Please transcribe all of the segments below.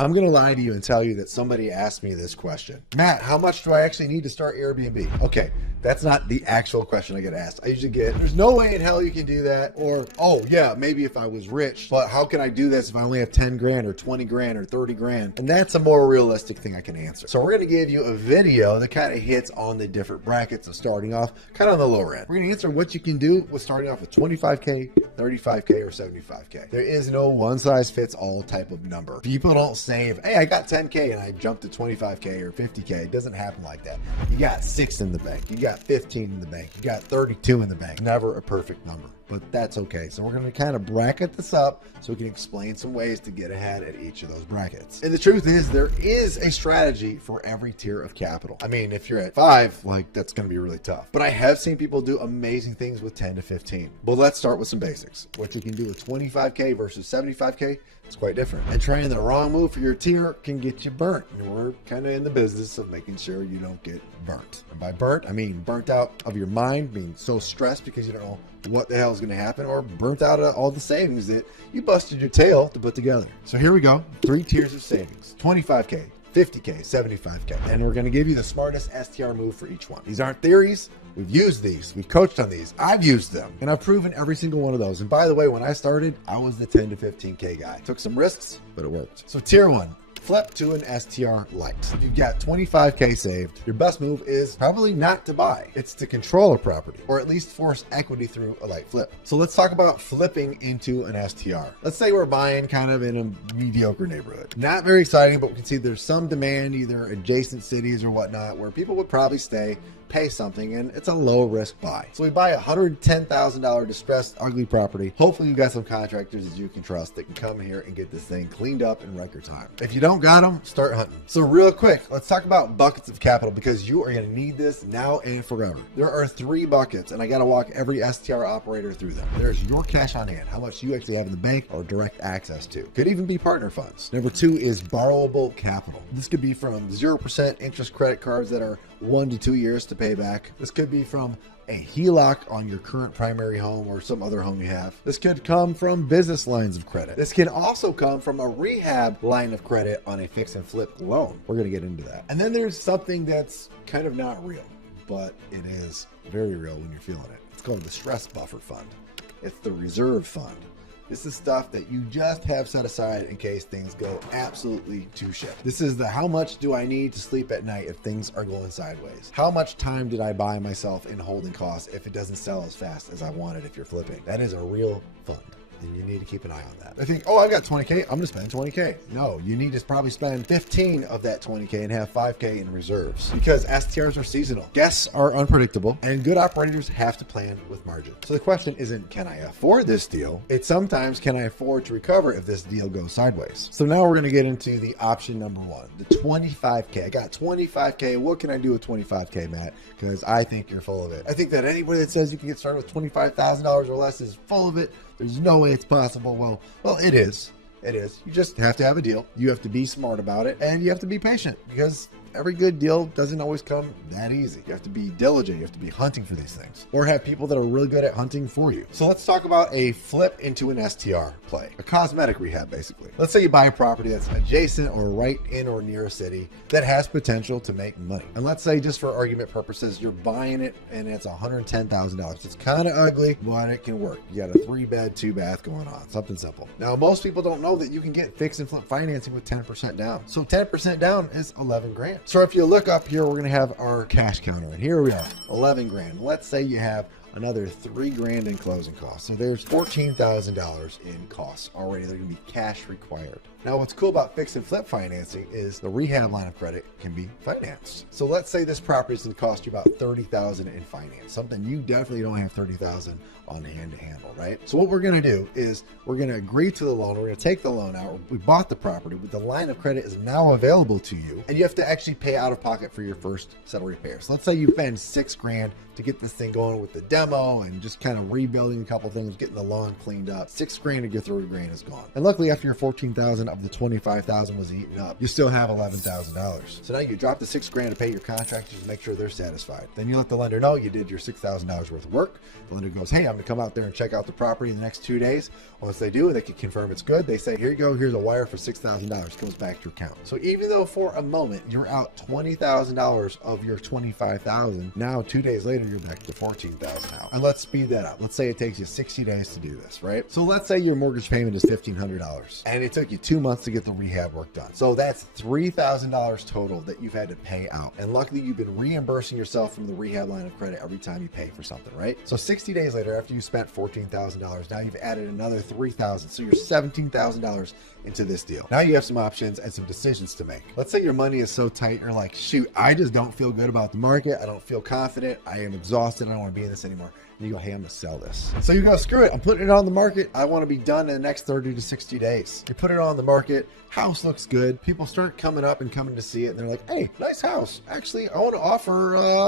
I'm going to lie to you and tell you that somebody asked me this question. Matt, how much do I actually need to start Airbnb? Okay, that's not the actual question I get asked. I usually get, there's no way in hell you can do that. Or, oh yeah, maybe if I was rich, but how can I do this if I only have 10 grand or 20 grand or 30 grand? And that's a more realistic thing I can answer. So we're going to give you a video that kind of hits on the different brackets of starting off, kind of on the lower end. We're going to answer what you can do with starting off with 25K, 35K, or 75K. There is no one size fits all type of number. People don't say, hey, I got 10K and I jumped to 25K or 50K. It doesn't happen like that. You got 6 in the bank. You got 15 in the bank. You got 32 in the bank. Never a perfect number, but that's okay. So we're going to kind of bracket this up so we can explain some ways to get ahead at each of those brackets. And the truth is, there is a strategy for every tier of capital. I mean, if you're at 5, like, that's going to be really tough. But I have seen people do amazing things with 10 to 15. But let's start with some basics. What you can do with 25K versus 75K is quite different. And trying the wrong move for your tier can get you burnt. And we're kind of in the business of making sure you don't get burnt. And by burnt, I mean burnt out of your mind, being so stressed because you don't know what the hell is going to happen, or burnt out of all the savings that you busted your tail to put together. So here we go. 3 tiers of savings: 25K, 50K, 75K. And we're going to give you the smartest STR move for each one. These aren't theories. We've used these. We've coached on these. I've used them. And I've proven every single one of those. And by the way, when I started, I was the 10 to 15K guy. Took some risks, but it worked. So tier 1. Flip to an STR light. If you've got 25K saved, your best move is probably not to buy. It's to control a property, or at least force equity through a light flip. So let's talk about flipping into an STR. Let's say we're buying kind of in a mediocre neighborhood. Not very exciting, but we can see there's some demand, either adjacent cities or whatnot, where people would probably stay, pay something, and it's a low risk buy. So we buy a $110,000 distressed ugly property. Hopefully you've got some contractors that you can trust that can come here and get this thing cleaned up in record time. If you don't got them, start hunting. So real quick, let's talk about buckets of capital, because you are going to need this now and forever. There are 3 buckets, and I got to walk every STR operator through them. There's your cash on hand, how much you actually have in the bank or direct access to. Could even be partner funds. Number 2 is borrowable capital. This could be from 0% interest credit cards that are 1 to 2 years to pay back. This could be from a HELOC on your current primary home or some other home you have. This could come from business lines of credit. This can also come from a rehab line of credit on a fix and flip loan. We're going to get into that. And then there's something that's kind of not real, but it is very real when you're feeling it. It's called the stress buffer fund. It's the reserve fund. This is stuff that you just have set aside in case things go absolutely to shit. This is the how much do I need to sleep at night if things are going sideways? How much time did I buy myself in holding costs if it doesn't sell as fast as I wanted if you're flipping? That is a real fund. And you need to keep an eye on that. I think, oh, I've got 20K, I'm gonna spend 20K. No, you need to probably spend 15 of that 20K and have 5K in reserves, because STRs are seasonal. Guests are unpredictable, and good operators have to plan with margin. So the question isn't, can I afford this deal? It's sometimes, can I afford to recover if this deal goes sideways? So now we're gonna get into the option number 1, the 25K. I got 25K, what can I do with 25K, Matt? Because I think you're full of it. I think that anybody that says you can get started with $25,000 or less is full of it. There's no way it's possible. Well, it is. It is. You just have to have a deal. You have to be smart about it, and you have to be patient, because every good deal doesn't always come that easy. You have to be diligent. You have to be hunting for these things, or have people that are really good at hunting for you. So let's talk about a flip into an STR play, a cosmetic rehab, basically. Let's say you buy a property that's adjacent or right in or near a city that has potential to make money. And let's say, just for argument purposes, you're buying it and it's $110,000. It's kind of ugly, but it can work. You got a 3-bed, 2-bath going on, something simple. Now, most people don't know that you can get fix and flip financing with 10% down. So 10% down is 11 grand. So if you look up here, we're going to have our cash counter, and here we are, 11 grand. Let's say you have another 3 grand in closing costs. So there's $14,000 in costs already. They're going to be cash required. Now, what's cool about fix and flip financing is the rehab line of credit can be financed. So let's say this property is going to cost you about $30,000 in finance, something you definitely don't have $30,000 on hand to handle, right? So what we're going to do is we're going to agree to the loan. We're going to take the loan out. We bought the property, but the line of credit is now available to you, and you have to actually pay out of pocket for your first set of repairs. So let's say you spend 6 grand to get this thing going with the demo demo and just kind of rebuilding a couple things, getting the lawn cleaned up, $6,000 of your $3,000 is gone. And luckily, after your $14,000 of the $25,000 was eaten up, you still have $11,000. So now you drop the $6,000 to pay your contractors to make sure they're satisfied. Then you let the lender know you did your $6,000 worth of work. The lender goes, hey, I'm going to come out there and check out the property in the next 2 days. Once they do, they can confirm it's good. They say, here you go. Here's a wire for $6,000. Comes back to your account. So even though for a moment you're out $20,000 of your $25,000, now 2 days later you're back to $14,000 out. And let's speed that up. Let's say it takes you 60 days to do this, right? So let's say your mortgage payment is $1,500 and it took you 2 months to get the rehab work done. So that's $3,000 total that you've had to pay out. And luckily you've been reimbursing yourself from the rehab line of credit every time you pay for something, right? So 60 days later, after you spent $14,000, now you've added another $3,000. So you're $17,000 into this deal. Now you have some options and some decisions to make. Let's say your money is so tight, you're like, shoot, I just don't feel good about the market. I don't feel confident. I am exhausted. I don't want to be in this anymore. And you go, hey, I'm going to sell this. So you go, screw it. I'm putting it on the market. I want to be done in the next 30 to 60 days. You put it on the market. House looks good. People start coming up and coming to see it. And they're like, hey, nice house. Actually, I want to offer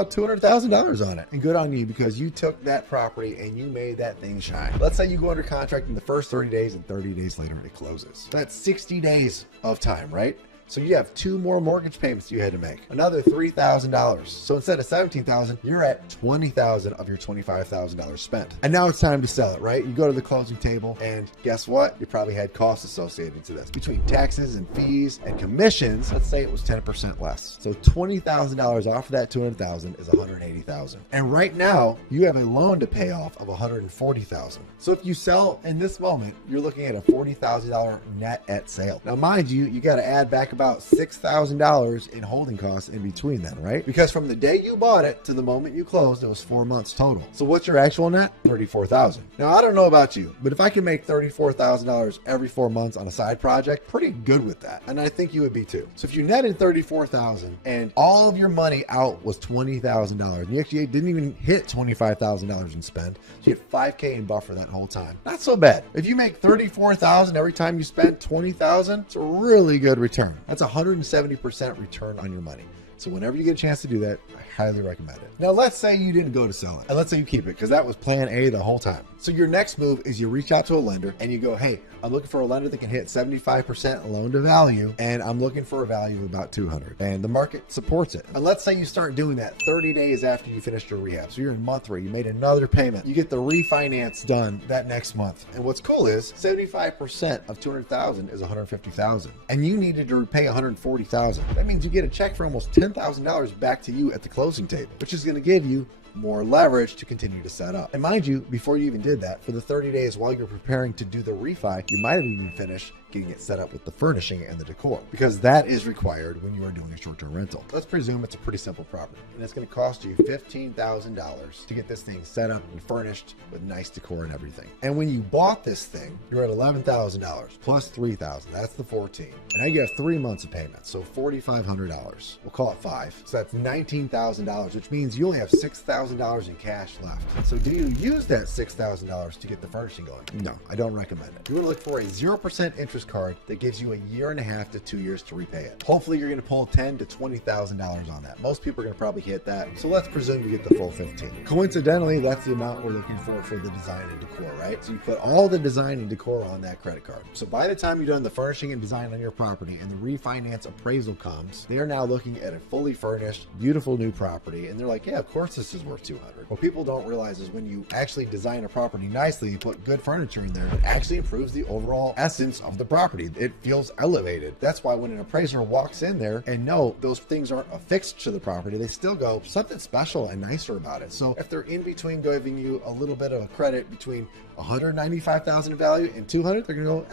$200,000 on it. And good on you because you took that property and you made that thing shine. Let's say you go under contract in the first 30 days and 30 days later it closes. That's 60 days of time, right? So you have 2 more mortgage payments you had to make, another $3,000. So instead of $17,000, you're at $20,000 of your $25,000 spent. And now it's time to sell it, right? You go to the closing table and guess what? You probably had costs associated to this. Between taxes and fees and commissions, let's say it was 10% less. So $20,000 off of that $200,000 is $180,000. And right now you have a loan to pay off of $140,000. So if you sell in this moment, you're looking at a $40,000 net at sale. Now, mind you, you got to add back about $6,000 in holding costs in between then, right? Because from the day you bought it to the moment you closed, it was 4 months total. So what's your actual net? $34,000. Now, I don't know about you, but if I can make $34,000 every 4 months on a side project, pretty good with that. And I think you would be too. So if you netted $34,000 and all of your money out was $20,000, and you actually didn't even hit $25,000 in spend, so you had $5,000 in buffer that whole time. Not so bad. If you make $34,000 every time you spend $20,000, it's a really good return. That's 170% return on your money. So whenever you get a chance to do that, I highly recommend it. Now, let's say you didn't go to sell it, and let's say you keep it because that was plan A the whole time. So your next move is you reach out to a lender and you go, hey, I'm looking for a lender that can hit 75% loan to value, and I'm looking for a value of about 200, and the market supports it. And let's say you start doing that 30 days after you finished your rehab. So you're in month 3, you made another payment, you get the refinance done that next month. And what's cool is 75% of 200,000 is 150,000, and you needed to repay 140,000. That means you get a check for almost $10,000 back to you at the closing table, which is going to give you more leverage to continue to set up. And mind you, before you even did that, for the 30 days while you're preparing to do the refi, you might have even finished getting it set up with the furnishing and the decor, because that is required when you are doing a short-term rental. Let's presume it's a pretty simple property, and it's going to cost you $15,000 to get this thing set up and furnished with nice decor and everything. And when you bought this thing, you're at $11,000 plus $3,000. That's the 14. And now you have 3 months of payments, so $4,500. We'll call it 5. So that's $19,000, which means you only have $6,000 in cash left. So do you use that $6,000 to get the furnishing going? No, I don't recommend it. You want to look for a 0% interest card that gives you a 1.5 to 2 years to repay it. Hopefully you're going to pull $10,000 to $20,000 on that. Most people are going to probably hit that. So let's presume you get the full 15. Coincidentally, that's the amount we're looking for the design and decor, right? So you put all the design and decor on that credit card. So by the time you've done the furnishing and design on your property and the refinance appraisal comes, they are now looking at a fully furnished, beautiful new property. And they're like, yeah, of course this is worth $200. What people don't realize is when you actually design a property nicely, you put good furniture in there, it actually improves the overall essence of the property. It feels elevated. That's why when an appraiser walks in there and no, those things aren't affixed to the property, they still go something special and nicer about it. So if they're in between giving you a little bit of a credit between $195,000 in value and $200, they're gonna go,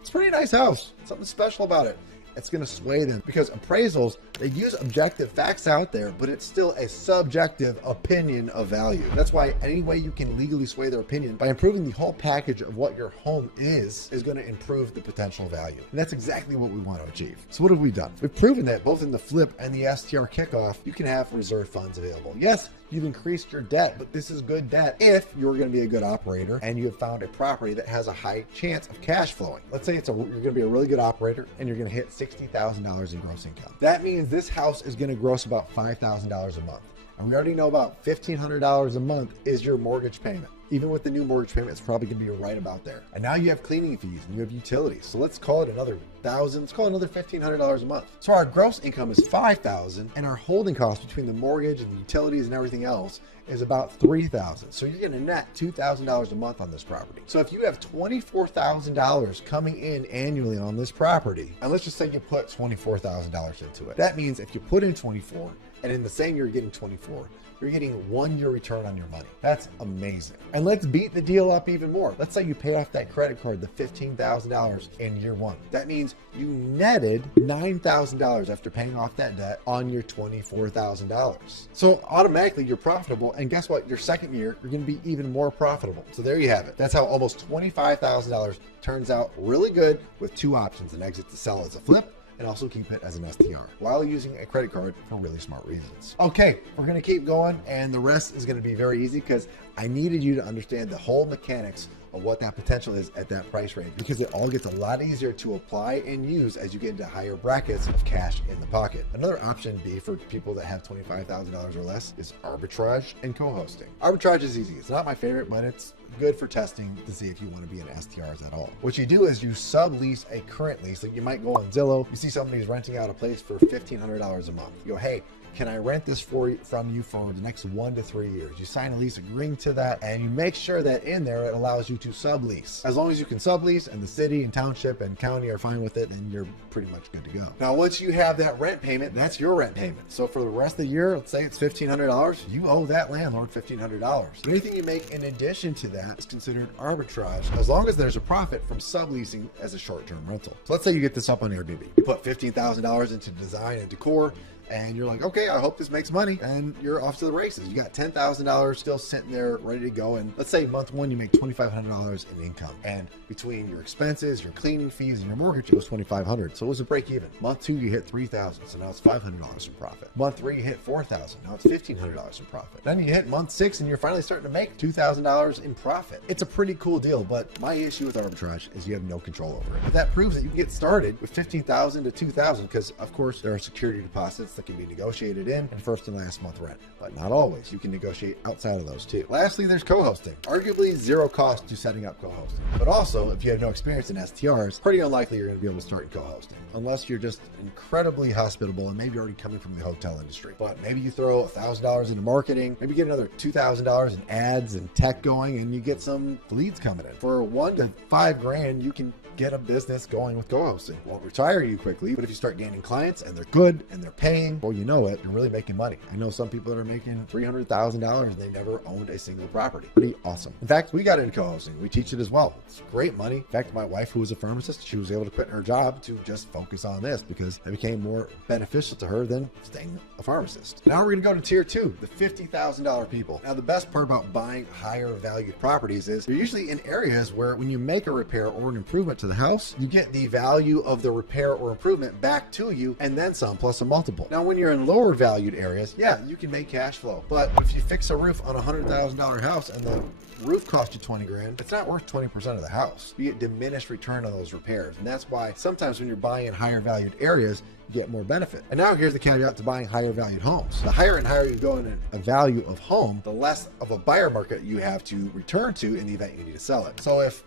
it's a pretty nice house. Something special about it. It's going to sway them because appraisals, they use objective facts out there, but it's still a subjective opinion of value. That's why any way you can legally sway their opinion by improving the whole package of what your home is going to improve the potential value. And that's exactly what we want to achieve. So what have we done? We've proven that both in the flip and the STR kickoff, you can have reserve funds available. Yes, you've increased your debt, but this is good debt if you're going to be a good operator and you have found a property that has a high chance of cash flowing. Let's say you're going to be a really good operator and you're going to hit $60,000 in gross income. That means this house is going to gross about $5,000 a month. And we already know about $1,500 a month is your mortgage payment. Even with the new mortgage payment, it's probably going to be right about there. And now you have cleaning fees and you have utilities. So let's call it another $1,000. Let's call it another $1,500 a month. So our gross income is $5,000, and our holding costs between the mortgage and the utilities and everything else is about $3,000. So you're going to net $2,000 a month on this property. So if you have $24,000 coming in annually on this property, and let's just say you put $24,000 into it, that means if you put in 24 and in the same year you're getting 24, you're getting 1 year return on your money. That's amazing. And let's beat the deal up even more. Let's say you pay off that credit card, the $15,000 in year one. That means you netted $9,000 after paying off that debt on your $24,000. So automatically you're profitable. And guess what? Your second year, you're going to be even more profitable. So there you have it. That's how almost $25,000 turns out really good with two options: an exit to sell as a flip, and also keep it as an STR while using a credit card for really smart reasons. Okay, we're going to keep going, and the rest is going to be very easy because I needed you to understand the whole mechanics of what that potential is at that price range, because it all gets a lot easier to apply and use as you get into higher brackets of cash in the pocket. Another option B for people that have $25,000 or less is arbitrage and co-hosting. Arbitrage is easy. It's not my favorite, but it's good for testing to see if you want to be in STRs at all. What you do is you sublease a current lease. Like you might go on Zillow, you see somebody's renting out a place for $1,500 a month. You go, hey, can I rent this from you for the next 1 to 3 years? You sign a lease agreeing to that, and you make sure that in there it allows you to sublease. As long as you can sublease and the city and township and county are fine with it, then you're pretty much good to go. Now, once you have that rent payment, that's your rent payment. So for the rest of the year, let's say it's $1,500, you owe that landlord $1,500. Anything you make in addition to that is considered arbitrage, as long as there's a profit from subleasing as a short-term rental. So let's say you get this up on Airbnb. You put $15,000 into design and decor, and you're like, okay, I hope this makes money, and you're off to the races. You got $10,000 still sitting there ready to go, and let's say month one you make $2,500 in income, and between your expenses, your cleaning fees, and your mortgage, it was $2,500, so it was a break even. Month two you hit $3,000, so now it's $500 in profit. Month three you hit $4,000, now it's $1,500 in profit. Then you hit month six and you're finally starting to make $2,000 in profit. It's a pretty cool deal, but my issue with arbitrage is you have no control over it. But that proves that you can get started with $15,000 to $2,000, because of course there are security deposits that can be negotiated in and first and last month rent, but not always. You can negotiate outside of those too. Lastly, there's co-hosting. Arguably zero cost to setting up co-hosting, but also if you have no experience in STRs, pretty unlikely you're going to be able to start in co-hosting unless you're just incredibly hospitable and maybe already coming from the hotel industry. But maybe you throw $1,000 into marketing, maybe get another $2,000 in ads and tech going, and you get some leads coming in. For $1 to $5 grand, you can get a business going with co-hosting. Won't retire you quickly, but if you start gaining clients and they're good and they're paying, well, you know it, you're really making money. I know some people that are making $300,000 and they never owned a single property. Pretty awesome. In fact, we got into co-hosting. We teach it as well. It's great money. In fact, my wife, who was a pharmacist, she was able to quit her job to just focus on this because it became more beneficial to her than staying a pharmacist. Now we're going to go to tier two, the $50,000 people. Now, the best part about buying higher valued properties is they're usually in areas where when you make a repair or an improvement to the house, you get the value of the repair or improvement back to you and then some, plus a multiple. Now, when you're in lower valued areas, yeah, you can make cash flow. But if you fix a roof on a $100,000 house and the roof cost you 20 grand, it's not worth 20% of the house. You get diminished return on those repairs. And that's why sometimes when you're buying in higher valued areas, you get more benefit. And now here's the caveat to buying higher valued homes. The higher and higher you go in a value of home, the less of a buyer market you have to return to in the event you need to sell it. So if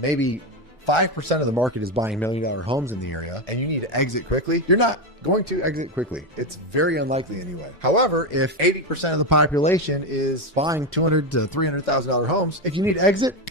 maybe 5% of the market is buying $1 million homes in the area and you need to exit quickly, you're not going to exit quickly. It's very unlikely anyway. However, if 80% of the population is buying $200,000 to $300,000 homes, if you need to exit,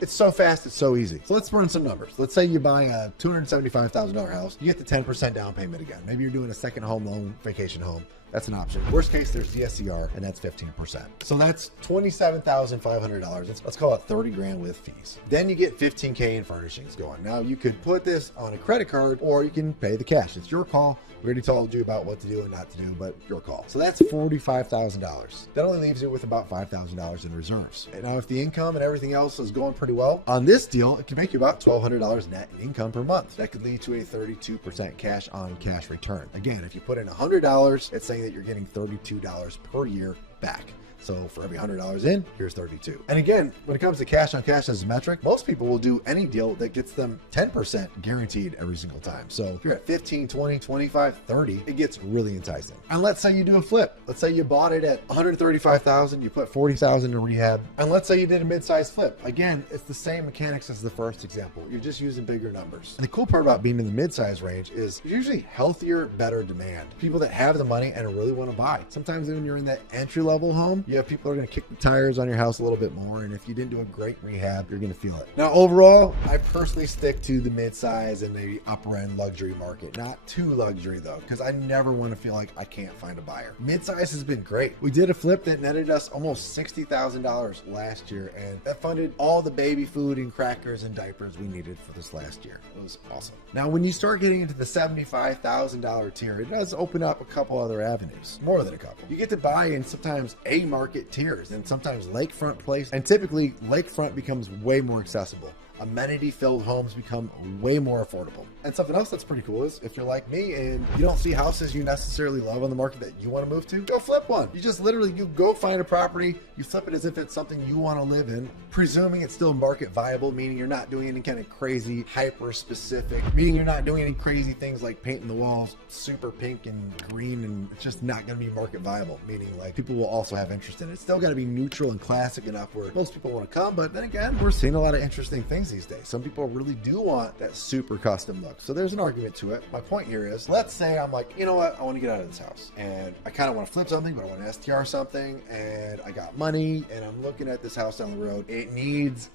it's so fast, it's so easy. So let's run some numbers. Let's say you're buying a $275,000 house. You get the 10% down payment again. Maybe you're doing a second home loan, vacation home. That's an option. Worst case, there's the STR, and that's 15%. So that's $27,500. Let's call it 30 grand with fees. Then you get 15K in furnishings going. Now you could put this on a credit card or you can pay the cash. It's your call. We already told you about what to do and not to do, but your call. So that's $45,000. That only leaves you with about $5,000 in reserves. And now if the income and everything else is going pretty well, on this deal, it can make you about $1,200 net in income per month. That could lead to a 32% cash on cash return. Again, if you put in $100, it's saying that you're getting $32 per year back. So for every $100 in, here's 32. And again, when it comes to cash on cash as a metric, most people will do any deal that gets them 10% guaranteed every single time. So if you're at 15, 20, 25, 30, it gets really enticing. And let's say you do a flip. Let's say you bought it at $135,000, you put $40,000 in rehab. And let's say you did a mid-size flip. Again, it's the same mechanics as the first example. You're just using bigger numbers. And the cool part about being in the mid-size range is there's usually healthier, better demand. People that have the money and really want to buy. Sometimes when you're in that entry-level home, you have people who are going to kick the tires on your house a little bit more, and if you didn't do a great rehab, you're going to feel it. Now, overall, I personally stick to the mid-size and the upper-end luxury market. Not too luxury, though, because I never want to feel like I can't find a buyer. Mid-size has been great. We did a flip that netted us almost $60,000 last year, and that funded all the baby food and crackers and diapers we needed for this last year. It was awesome. Now, when you start getting into the $75,000 tier, it does open up a couple other avenues, more than a couple. You get to buy in sometimes A-market tiers and sometimes lakefront place, and typically lakefront becomes way more accessible. Amenity-filled homes become way more affordable. And something else that's pretty cool is if you're like me and you don't see houses you necessarily love on the market that you want to move to, go flip one. You just literally, you go find a property, you flip it as if it's something you want to live in, presuming it's still market viable, meaning you're not doing any kind of crazy hyper specific, meaning you're not doing any crazy things like painting the walls super pink and green, and it's just not going to be market viable, meaning like people will also have interest in it. It's still got to be neutral and classic enough where most people want to come, but then again, we're seeing a lot of interesting things these days. Some people really do want that super custom look. So there's an argument to it. My point here is, let's say I'm like, you know what? I want to get out of this house and I kind of want to flip something, but I want to STR something, and I got money and I'm looking at this house down the road. It needs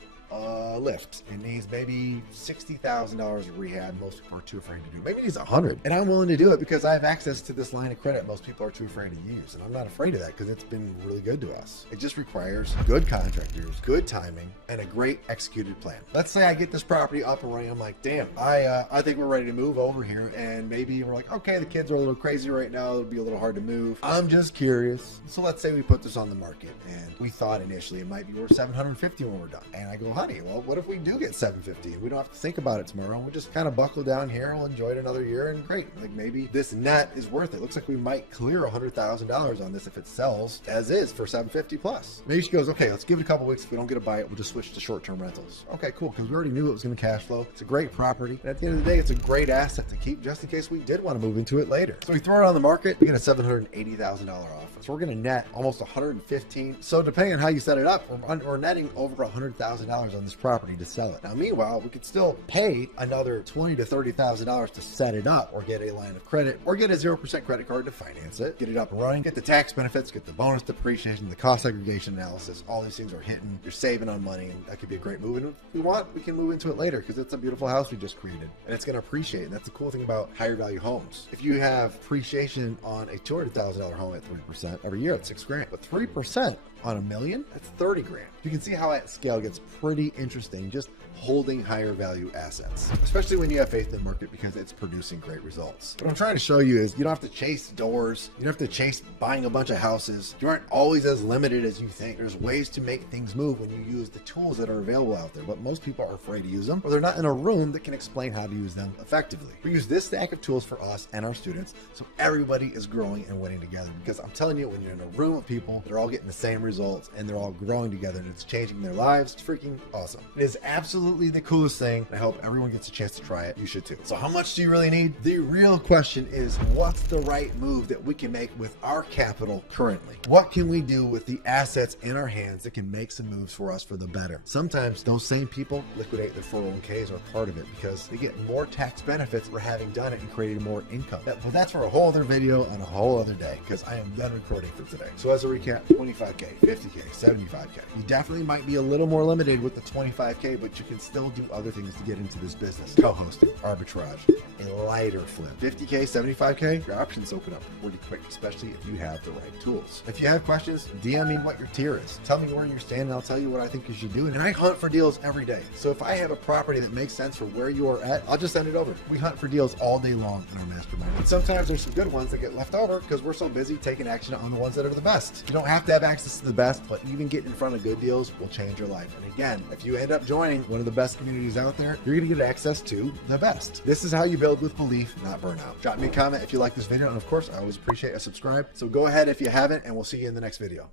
lift. It needs maybe $60,000 of rehab. Most people are too afraid to do. Maybe it needs 100, and I'm willing to do it because I have access to this line of credit most people are too afraid to use, and I'm not afraid of that because it's been really good to us. It just requires good contractors, good timing, and a great executed plan. Let's say I get this property up and running. I'm like, damn, I think we're ready to move over here, and maybe we're like, okay, the kids are a little crazy right now. It'll be a little hard to move. I'm just curious. So let's say we put this on the market, and we thought initially it might be worth $750 when we're done. And I go, honey, well, what if we do get $750 and we don't have to think about it tomorrow? We'll just kind of buckle down here. We'll enjoy it another year, and great. Like maybe this net is worth it. Looks like we might clear $100,000 on this if it sells as is for $750 plus. Maybe she goes, okay, let's give it a couple weeks. If we don't get a bite, we'll just switch to short-term rentals. Okay, cool, because we already knew it was going to cash flow. It's a great property. And at the end of the day, it's a great asset to keep just in case we did want to move into it later. So we throw it on the market. We get a $780,000 offer. So we're going to net almost $115,000. So depending on how you set it up, we're netting over $100,000 on this property to sell it. Now, meanwhile, we could still pay another $20,000 to $30,000 to set it up, or get a line of credit, or get a 0% credit card to finance it, get it up and running, get the tax benefits, get the bonus depreciation, the cost segregation analysis. All these things are hitting. You're saving on money, and that could be a great move. And if we want, we can move into it later because it's a beautiful house we just created, and it's going to appreciate. And that's the cool thing about higher value homes. If you have appreciation on a $200,000 home at 3% every year, it's $6,000. But 3% on $1 million, that's $30,000. You can see how that scale gets pretty interesting just holding higher value assets, especially when you have faith in the market because it's producing great results. What I'm trying to show you is you don't have to chase doors. You don't have to chase buying a bunch of houses. You aren't always as limited as you think. There's ways to make things move when you use the tools that are available out there, but most people are afraid to use them, or they're not in a room that can explain how to use them effectively. We use this stack of tools for us and our students so everybody is growing and winning together, because I'm telling you, when you're in a room of people that are all getting the same results and they're all growing together and it's changing their lives, it's freaking awesome. It is absolutely the coolest thing. I hope everyone gets a chance to try it. You should too. So how much do you really need? The real question is, what's the right move that we can make with our capital currently? What can we do with the assets in our hands that can make some moves for us for the better? Sometimes those same people liquidate their 401ks or part of it because they get more tax benefits for having done it and created more income. Well, that's for a whole other video and a whole other day, because I am done recording for today. So as a recap, 25K, 50K, 75K. You definitely might be a little more limited with the 25K, but you can still do other things to get into this business. Co-hosting, arbitrage, a lighter flip. 50K, 75K, your options open up pretty quick, especially if you have the right tools. If you have questions, DM me what your tier is. Tell me where you're standing, I'll tell you what I think you should do. And I hunt for deals every day. So if I have a property that makes sense for where you are at, I'll just send it over. We hunt for deals all day long in our mastermind. And sometimes there's some good ones that get left over because we're so busy taking action on the ones that are the best. You don't have to have access to the best, but even getting in front of good deals will change your life. And again, if you end up joining one of the best communities out there, you're going to get access to the best. This is how you build with belief, not burnout. Drop me a comment if you like this video, and of course, I always appreciate a subscribe. So go ahead if you haven't, and we'll see you in the next video.